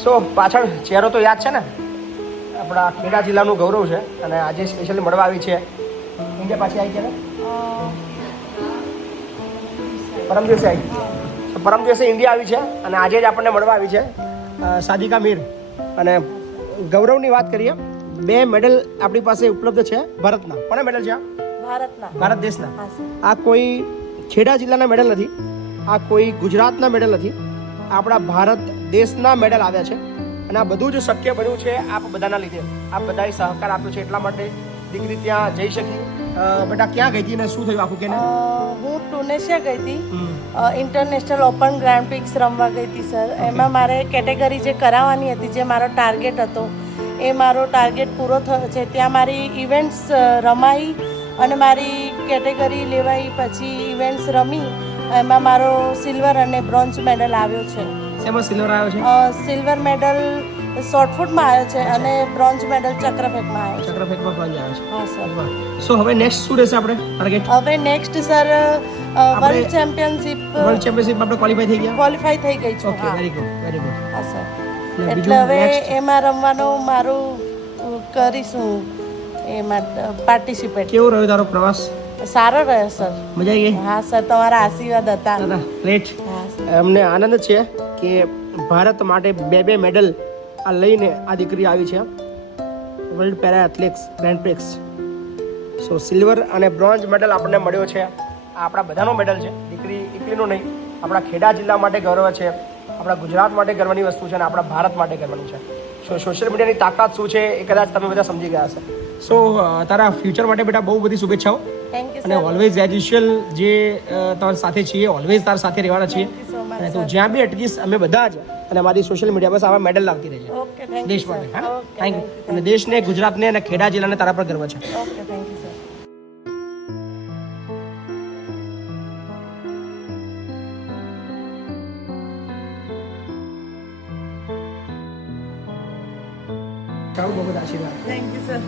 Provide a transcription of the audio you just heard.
સો પાછળ ચહેરો તો યાદ છે ને? આપણા ખેડા જિલ્લાનું ગૌરવ છે અને આજે સ્પેશિયલી મળવા આવી છે. ઇન્ડિયા પાછી આવી ને? પરમ દિવસે આવી તો પરમ દિવસે ઇન્ડિયા આવી છે અને આજે જ આપણને મળવા આવી છે સાદિકા મીર. અને ગૌરવની વાત કરીએ બે મેડલ આપણી પાસે ઉપલબ્ધ છે ભારતના. કોના મેડલ છે ભારતના. ભારત દેશના. આ કોઈ ખેડા જિલ્લાના મેડલ નથી આ કોઈ ગુજરાતના મેડલ નથી. આપણા ભારત દેશના મેડલ આવ્યા છે. અને આ બધું જ શક્ય બન્યું છે આપ બધાના લીધે. આપ બધાએ સહકાર આપ્યો છે એટલા માટે દીકરી ત્યાં જઈ શકી. બટા ક્યાં ગઈ હતી ને શું થયું આખું કે હું ટુનેશિયા ગઈ હતી. ઇન્ટરનેશનલ ઓપન ગ્રાન્ડ પ્રિક્સ રમવા ગઈ હતી સર. એમાં મારે કેટેગરી જે કરાવવાની હતી જે મારો ટાર્ગેટ હતો એ મારો ટાર્ગેટ પૂરો થયો છે. ત્યાં મારી ઇવેન્ટ્સ રમાઈ અને મારી કેટેગરી લેવાઈ. પછી ઇવેન્ટ્સ રમી એમાં મારો સિલ્વર અને બ્રોન્ઝ મેડલ આવ્યો છે. શેમાં સિલ્વર આવ્યો છે? સિલ્વર મેડલ શોર્ટફૂટમાં આવ્યો છે અને બ્રોન્ઝ મેડલ ચક્રફેંકમાં આવ્યો છે. ચક્રફેંકમાં બ્રોન્ઝ આવ્યો હા સર સો હવે નેક્સ્ટ શું રહેશે આપણે? ટાર્ગેટ હવે next sir world championship world championship આપણે ક્વોલિફાઈ થઈ ગયા? ક્વોલિફાઈ થઈ ગઈ છે okay very good very good હા સર એટલે હવે એમાં રમવાનું મારું કરીશું એમાં પાર્ટિસિપેટ કેવો રહ્યો તારો પ્રવાસ? સારો રહ્યો સર મજા આવી ગઈ? હા સર તમારા આશીર્વાદ હતા. ગ્રેટ અમને આનંદ છે. કે ભારત માટે બે બે મેડલ આ લઈને આ દીકરી આવી છે. World para athletics grand prix સો સિલ્વર અને બ્રોન્ઝ મેડલ આપણને મળ્યો છે. આ આપણા બધાનો મેડલ છે. દીકરી એકલીનો નહીં. આપણા ખેડા જિલ્લા માટે ગર્વ છે. આપણા ગુજરાત માટે ગર્વની વસ્તુ છે અને આપણા ભારત માટે ગર્વની છે. સો સોશિયલ મીડિયાની તાકાત શું છે એ કદાચ તમે બધા સમજી ગયા હશે. સો તારા ફ્યુચર માટે બેટા બહુ બધી શુભેચ્છાઓ. અને ઓલવેઝ એઝ યુઝ્યુઅલ જે તમારી સાથે છીએ ઓલવેઝ તારા સાથે રહેવાના છીએ. અને તું જ્યાં બી અટકીશ અમે બધા જ અને અમારી સોશિયલ મીડિયા પર આવા મેડલ લાવતી રહેજે. ઓકે દેશ માટે હા? થેન્ક યુ અને દેશને ગુજરાતને અને ખેડા જિલ્લાને તારા પર ગર્વ છે. ઓકે થેન્ક યુ સર ચાલો બહુ બધા આશીર્વાદ. Thank you sir